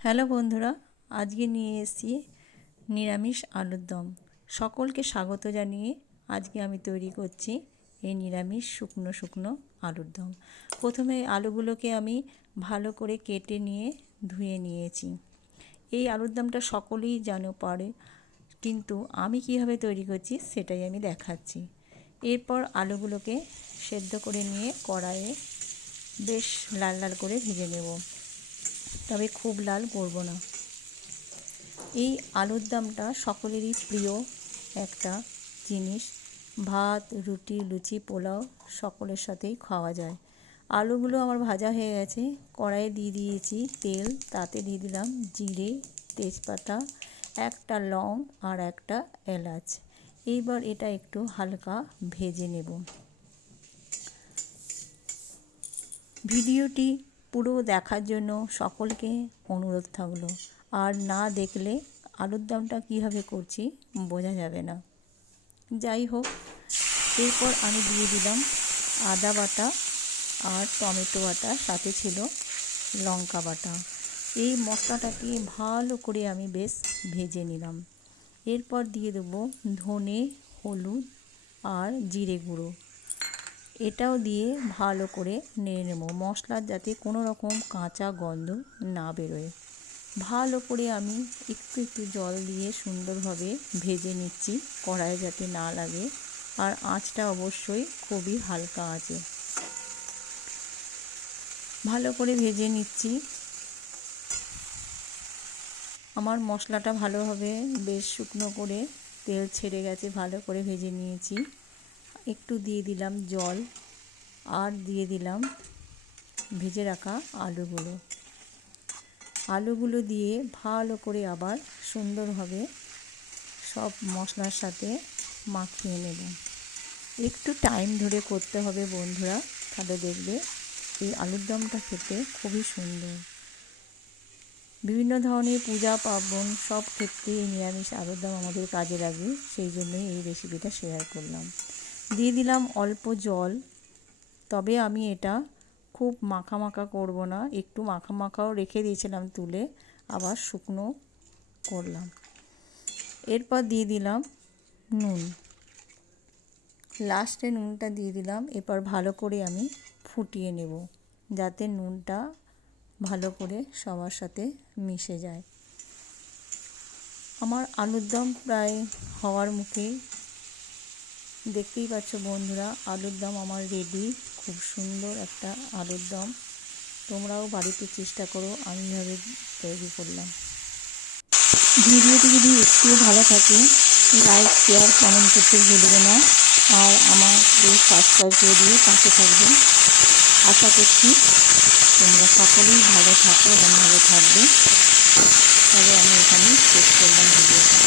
Hello বন্ধুরা, আজকে নিয়ে এসেছি নিরামিষ আলুর দম। সকলকে স্বাগত জানিয়ে আজকে আমি তৈরি করছি এই নিরামিষ শুকনো শুকনো আলুর দম। প্রথমে আলুগুলোকে আমি ভালো করে কেটে নিয়ে ধুয়ে নিয়েছি। এই আলুর দমটা সকলেই জানো পারে, কিন্তু আমি কিভাবে তৈরি করছি সেটাই আমি দেখাচ্ছি। এরপর আলুগুলোকে সেদ্ধ করে নিয়ে কড়াইয়ে বেশ লাল লাল করে ভেজে নেব, তবে খুব লাল করব না। এই আলুর দমটা সকলেরই প্রিয় একটা জিনিস। ভাত, রুটি, লুচি, পোলাও সকলের সাথেই খাওয়া যায়। আলুগুলো আমার ভাজা হয়ে গেছে। কড়াইয়ে দিয়ে দিয়েছি তেল, তাতে দিয়ে দিলাম জিরে, তেজপাতা, একটা লং আর একটা এলাচ। এইবার এটা একটু হালকা ভেজে নেব। ভিডিওটি পুরো দেখার জন্য সকলকে অনুরোধ থাকলো। আর না দেখলে আলুর দমটা কীভাবে করছি বোঝা যাবে না। যাই হোক, এরপর আমি দিয়ে দিলাম আদা বাটা আর টমেটো বাটা, সাথে ছিল লঙ্কা বাটা। এই মশলাটাকে ভালো করে আমি বেশ ভেজে নিলাম। এরপর দিয়ে দেবো ধনে, হলুদ আর জিরে গুঁড়ো। এটাও দিয়ে ভালো করে নেড়ে নেব, মশলার যাতে কোনো রকম কাঁচা গন্ধ না বেরোয়। ভালো করে আমি একটু একটু জল দিয়ে সুন্দরভাবে ভেজে নিচ্ছি, কড়াইয়ে যাতে না লাগে। আর আঁচটা অবশ্যই খুবই হালকা আছে। ভালো করে ভেজে নিচ্ছি। আমার মশলাটা ভালোভাবে বেশ শুকনো করে তেল ছেড়ে গেছে, ভালো করে ভেজে নিয়েছি। একটু দিয়ে দিলাম জল আর দিয়ে দিলাম ভেজে রাখা আলুগুলো দিয়ে ভালো করে আবার সুন্দরভাবে সব মশলার সাথে মাখিয়ে নেব। একটু টাইম ধরে করতে হবে বন্ধুরা, তাহলে দেখবে এই আলুর দমটা খেতে খুবই সুন্দর। বিভিন্ন ধরনের পূজা পার্বণ সব ক্ষেত্রে এই নিরামিষ আলুর দম আমাদের কাজে লাগে, সেই জন্যই এই রেসিপিটা শেয়ার করলাম। দিয়ে দিলাম অল্প জল, তবে আমি এটা খুব মাখা মাখা করব না, একটু মাখা মাখাও রেখে দিয়েছিলাম তুলে, আবার শুকনো করলাম। এরপর দিয়ে দিলাম নুন, লাস্টে নুনটা দিয়ে দিলাম। এরপর ভালো করে আমি ফুটিয়ে নেব, যাতে নুনটা ভালো করে সবার সাথে মিশে যায়। আমার আলুর দম প্রায় হওয়ার মুখেই, দেখতেই পাচ্ছ বন্ধুরা, আলুর দম আমার রেডি। খুব সুন্দর একটা আলুর দম। তোমরাও বাড়িতে চেষ্টা করো, আমি এভাবে তৈরি করলাম। ভিডিওটি যদি একটু ভালো থাকে লাইক, শেয়ার, কমেন্ট করতে ভুলবে না। আর আমাকে সাবস্ক্রাইব করে দিয়ে পাশে থাকবেন। আশা করছি তোমরা সকলেই ভালো থাকো এবং ভালো থাকবে। তবে আমি এখানে শেষ করলাম ভিডিওটা।